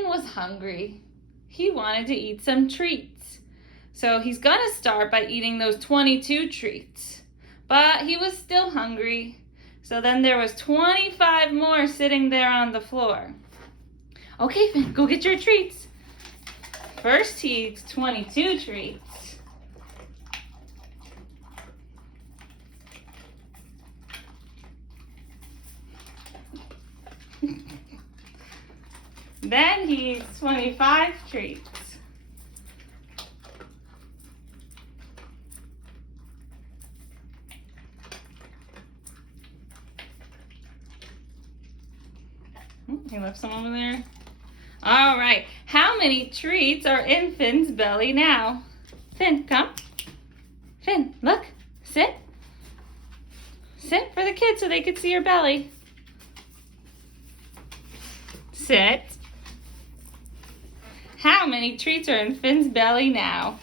Finn was hungry. He wanted to eat some treats. So he's gonna start by eating those 22 treats. But he was still hungry. So then there was 25 more sitting there on the floor. Okay, Finn, go get your treats. First he eats 22 treats. Then he eats 25 treats. He left some over there. All right, how many treats are in Finn's belly now? Finn, come. Finn, look, sit. Sit for the kids so they can see your belly. Sit. How many treats are in Finn's belly now?